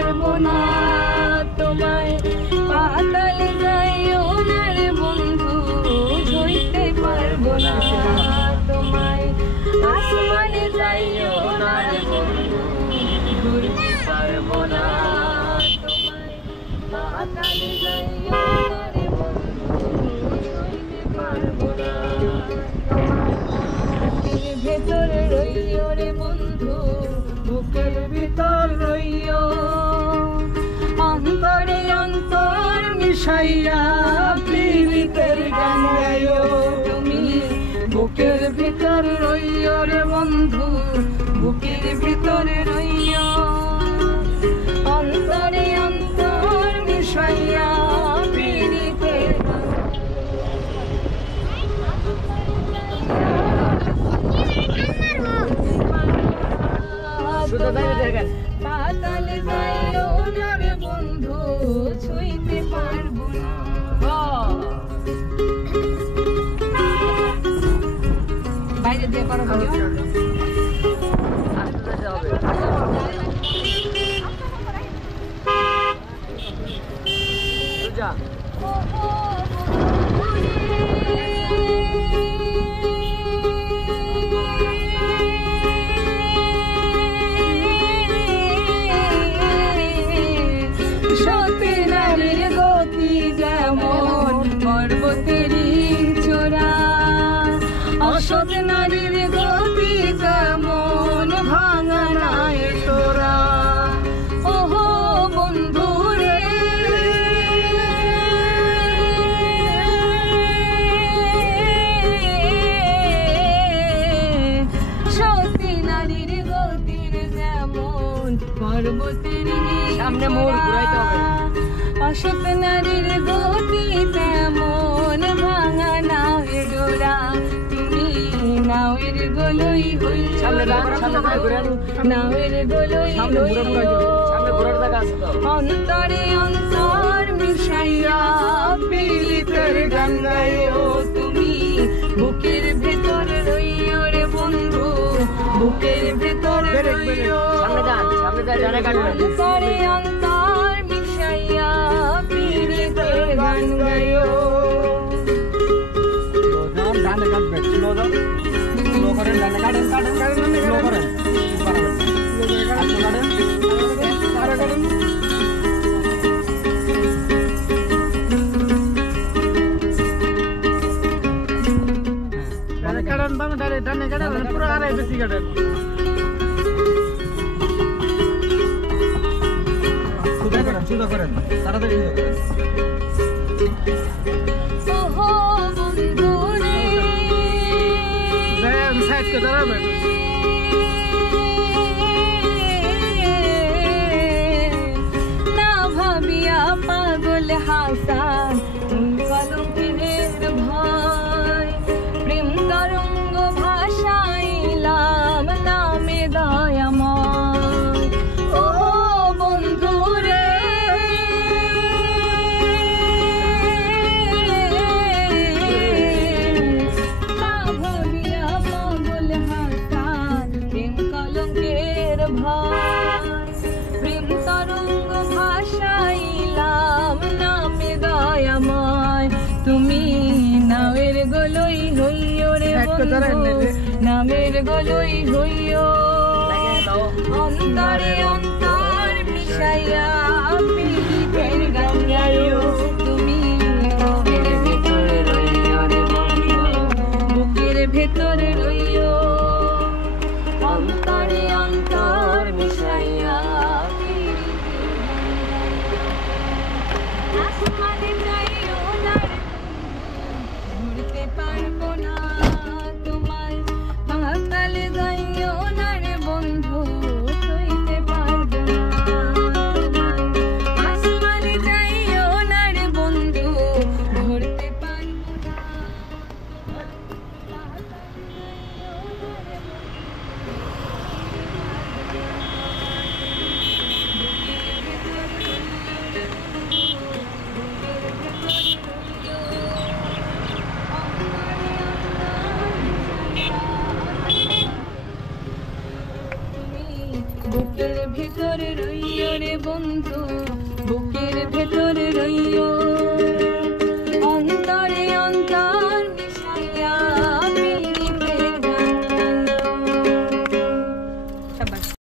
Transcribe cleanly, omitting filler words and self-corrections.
পারবো না তোমায়, পাতালে যাইও না রে বন্ধু, ছুঁইতে পারবো না তোমায়, আসমানে যাইও না রে বন্ধু, ঘুরতে পারবো না তোমায়, পাতালে যাইও না রে বন্ধু, ছুঁইতে পারবো না তোমায়। বুকের ভেতরে রইও রে বন্ধু, বুকের ভিতর রইও, অন্তরে অন্তর মিশাইয়া পীড়িতের গান গাইও তুমি। বুকের ভিতর রইও রে বন্ধু, বুকের ভিতরে রইও, অন্তরে অন্তর মিশাইয়া পীড়িতের গান। পাতালে যাইও না রে বন্ধু, ছুঁইতে পারবো না। বাইরে দিয়ে করো অসৎ নারীর গতি কেমন ভাঙা নাই তোরা। ওহো বন্ধু রে, সতী নারীর গতির যেমন পর্বতের সামনে মোড় ঘুরাইতে হবে। অসৎ নারীর গতি তেমন ভাঙা নাই ডোরা, নাওয়ের গলই হই, নাওয়ের গলই অন্তরে অন্তর মিশাইয়া পীড়িতের গান গাইও তুমি। বুকের ভেতর রইও রে বন্ধু, বুকের ভেতর রইও, অন্তরে অন্তর মিশাইয়া পীড়িতের গান গাইও। ডানে কাটবে, স্লো দাও, স্লো করেন, ডানে কাটেন, কাটেন, কাটেন, স্লো করেন, কাটেন, কাটেন, আরে কাটেন। ডানে কাটেন, বামে ডানে কাটেন, পুরো আরে বেশি কাটেন। সুদা করেন, তাড়াতাড়ি সুদা করেন। না ভাবিয়া পাগল হাসান কলঙ্কের ভয়, প্রেম তরঙ্গ ভাসাইলাম নামে দয়াময়। ও বন্ধু রে, প্রেম তরঙ্গ ভাসাইলাম নামে দয়াময় তুমি। নামের গলই হইও রে বন্ধু, নামের গলই হইও, অন্তরে অন্তর মিশাইয়া পীড়িতের গান গাইও তুমি। বুকের ভেতরে রইও রে বন্ধু, বুকের ভেতরে রইও, অন্তরে অন্তর মিশাইয়া আসমানে যাইও না রে, ঘুরতে পারবো না তোমায়, পাতালে যাইও না রে বন্ধু, ছুঁইতে পারবো না তোমায়, আসমানে যাইও না রে বন্ধু, ঘুরতে পারবো না। বুকের ভিতরে রইও রে বন্ধু। বন্ধু